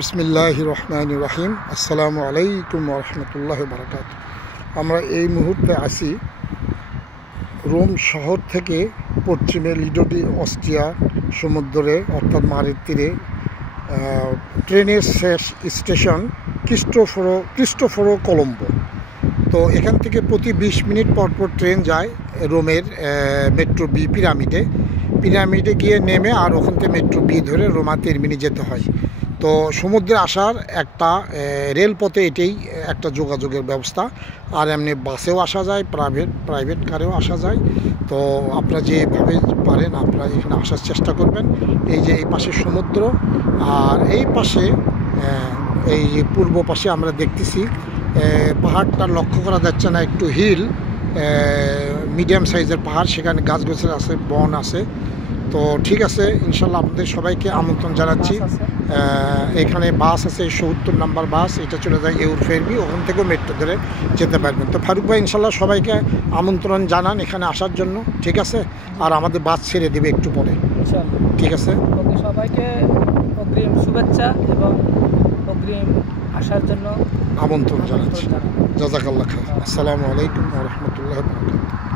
বিসমিল্লাহির রহমানির রহিম। আসসালামু আলাইকুম ওয়া রাহমাতুল্লাহি ওয়া বারাকাতুহু। আমরা এই মুহূর্তে আছি রোম শহর থেকে পশ্চিমে লিডো ডি অস্ট্রিয়া সমুদ্রে অর্থাৎ মারের তীরে ট্রেনের শেষ স্টেশন ক্রিস্টোফোরো কলম্বো। তো এখান থেকে প্রতি 20 মিনিট পর পর ট্রেন যায় রোমের মেট্রো বি পিরামিডে গিয়ে নেমে আর ওখান থেকে মেট্রো বি ধরে রোমা তেরমিনি যেতে হয়। তো সমুদ্রে আসার একটা রেলপথে এটাই একটা যোগাযোগের ব্যবস্থা। আর এমনি বাসেও আসা যায়, প্রাইভেট কারেও আসা যায়। তো আপনারা যেভাবে পারেন আপনারা এখানে আসার চেষ্টা করবেন। এই যে এই পাশে সমুদ্র, আর এই পাশে এই যে পূর্ব পাশে আমরা দেখতেছি পাহাড়টা লক্ষ্য করা যাচ্ছে না, একটু হিল, মিডিয়াম সাইজের পাহাড়, সেখানে গাছগাছালি আছে, বন আছে। তো ঠিক আছে, ইনশাল্লাহ আপনাদের সবাইকে আমন্ত্রণ জানাচ্ছি। এখানে বাস আছে 70 নম্বর বাস, এটা চলে যায় ইউরফেরবি, ওখান থেকেও মেট্রো ধরে যেতে পারবেন। তো ফারুক ভাই ইনশাল্লাহ সবাইকে আমন্ত্রণ জানান এখানে আসার জন্য, ঠিক আছে? আর আমাদের বাস ছেড়ে দেবে একটু পরে, ঠিক আছে? সবাইকে অগ্রিম শুভেচ্ছা এবং অগ্রিম আসার জন্য আমন্ত্রণ জানাচ্ছি। জাযাকাল্লাহ খাইর। আসসালামু আলাইকুম ওয়া রাহমাতুল্লাহি ওয়া বারাকাতুহু।